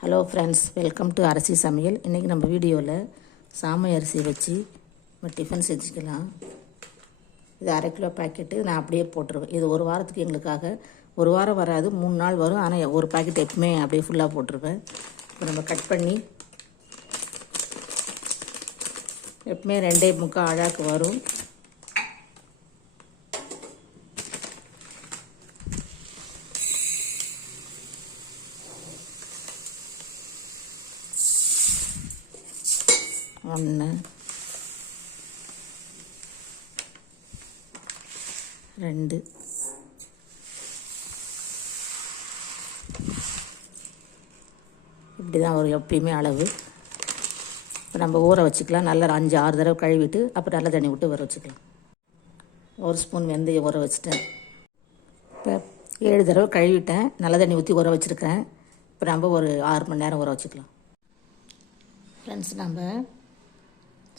Hello friends welcome to அரிசி சமையல் இன்றைக்கி நம்ம வீடியோவில் சாமை அரிசி வச்சு நம்ம டிஃபன் செஞ்சுக்கலாம். இது அரை கிலோ பாக்கெட்டு நான் அப்படியே போட்டுருவேன். இது ஒரு வாரத்துக்கு எங்களுக்காக. ஒரு வாரம் வராது மூணு நாள் வரும். ஆனால் ஒரு பாக்கெட் எப்பவுமே அப்படியே ஃபுல்லாக போட்டிருப்பேன் இப்போ நம்ம கட் பண்ணி எப்பவுமே ரெண்டே முக்கால் அழாக்கு வரும். ஒன்று. ரெண்டு. இப்படி தான் ஒரு எப்பயுமே அளவு. இப்போ நம்ம ஊற வச்சுக்கலாம். நல்லா அஞ்சு ஆறு தடவை கழுவிட்டு அப்புறம் நல்ல தண்ணி விட்டு ஊற வச்சுக்கலாம். ஒரு ஸ்பூன் வெந்தயம் ஊற வச்சுட்டேன். இப்போ ஏழு தடவை கழுவிட்டேன். நல்ல தண்ணி ஊற்றி ஊற வச்சுருக்கேன் இப்போ நம்ம ஒரு ஆறு மணி நேரம் ஊற வச்சுக்கலாம். ஃப்ரெண்ட்ஸ் நம்ம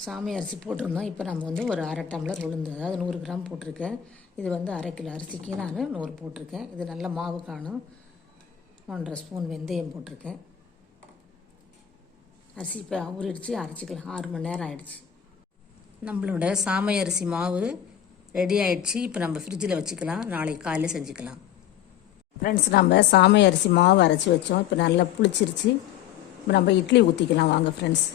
சாமி அரிசி போட்டிருந்தோம். இப்போ நம்ம வந்து ஒரு அரை டம்ளர் உளுந்து அதாவது நூறு கிராம் போட்டிருக்கேன் இது வந்து அரை கிலோ அரிசிக்கு நான் நூறு போட்டிருக்கேன். இது நல்ல மாவு காணும். ஒன்றரை ஸ்பூன் வெந்தயம் போட்டிருக்கேன். அரிசி இப்போ ஊறிடுச்சு. அரைச்சிக்கலாம். ஆறு மணி நேரம் ஆயிடுச்சு. நம்மளோட சாமை அரிசி மாவு ரெடி ஆயிடுச்சு. இப்போ நம்ம ஃப்ரிட்ஜில் வச்சுக்கலாம். நாளைக்கு காலையில் செஞ்சுக்கலாம். ஃப்ரெண்ட்ஸ் நம்ம சாமை அரிசி மாவு அரைச்சி வச்சோம். இப்போ நல்லா புளிச்சிருச்சு. இப்போ நம்ம இட்லி ஊற்றிக்கலாம் வாங்க ஃப்ரெண்ட்ஸ்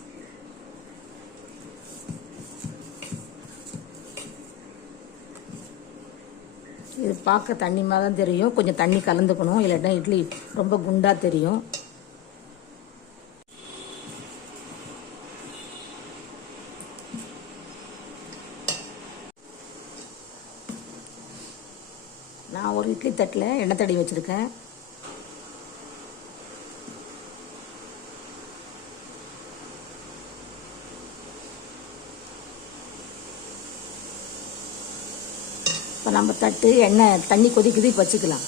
இது பார்க்க தண்ணி மாதிரி தான் தெரியும். கொஞ்சம் தண்ணி கலந்துக்கணும். இல்லாட்டா இட்லி ரொம்ப குண்டாக தெரியும். நான் ஒரு இட்லி தட்டில் எண்ணெய் தடி வச்சுருக்கேன். இப்போ நம்ம தட்டு எண்ணெய் தண்ணி கொதிக்குது இப்போ வச்சுக்கலாம்.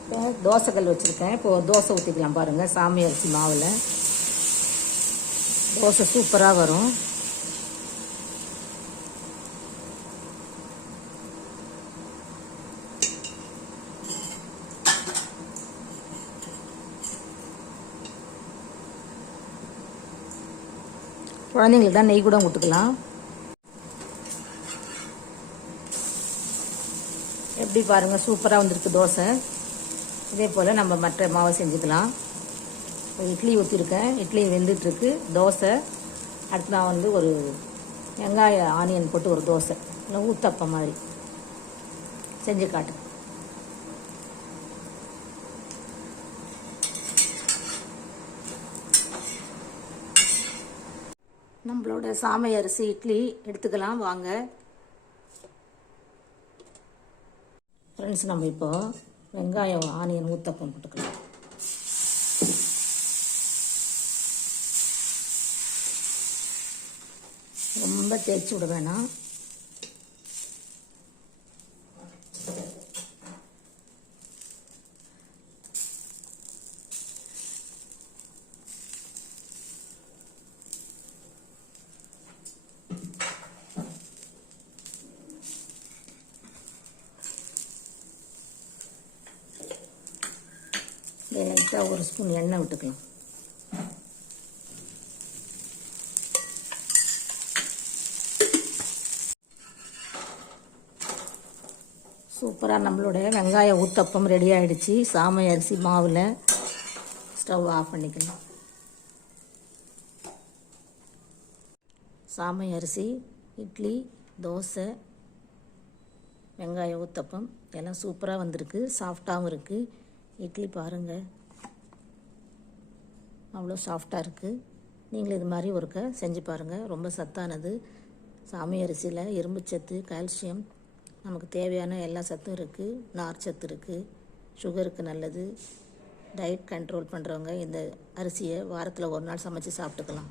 இப்போ தோசைக்கல் வச்சுருக்கேன். இப்போது தோசை ஊற்றிக்கலாம் பாருங்கள் சாமி அரிசி மாவில். தோசை சூப்பராக வரும். குழந்தைங்களுக்கு தான் நெய் கூட விட்டுக்கலாம் எப்படி பாருங்கள் சூப்பராக வந்திருக்கு தோசை. இதே போல் நம்ம மற்ற மாவை செஞ்சுக்கலாம். இட்லி ஊற்றிருக்கேன் இட்லி வெந்துட்டுருக்கு. தோசை. அடுத்து நான் வந்து ஒரு வெங்காய ஆனியன் போட்டு ஒரு தோசை. இல்லை ஊத்தப்பம் மாதிரி. செஞ்சு காட்டு. நம்மளோட சாமை அரிசி இட்லி எடுத்துக்கலாம். வாங்க. ஃப்ரெண்ட்ஸ் நம்ம இப்போ வெங்காயம் ஆனியன் ஊத்தப்பம் போட்டுக்கலாம். ரொம்ப தேய்ச்சி விட வேணாம். லைட்டாக ஒரு ஸ்பூன் எண்ணெய் விட்டுக்கலாம். சூப்பராக நம்மளோட வெங்காய ஊத்தப்பம் ரெடி ஆகிடுச்சு சாமை அரிசி மாவில் ஸ்டவ் ஆஃப் பண்ணிக்கலாம் சாமை அரிசி இட்லி தோசை வெங்காய ஊத்தப்பம் எல்லாம் சூப்பராக வந்திருக்கு. சாஃப்டாகவும் இருக்குது இட்லி பாருங்கள் அவ்வளோ சாஃப்டாக இருக்குது நீங்களும் இது மாதிரி ஒருக்க செஞ்சு பாருங்கள் ரொம்ப சத்தானது. சாமி அரிசியில் இரும்புச்சத்து கால்சியம் நமக்கு தேவையான எல்லா சத்தும் இருக்குது நார் சத்து இருக்குது சுகருக்கு நல்லது. டயட் கண்ட்ரோல் பண்ணுறவங்க இந்த அரிசியை வாரத்தில் ஒரு நாள் சமைச்சு சாப்பிட்டுக்கலாம்.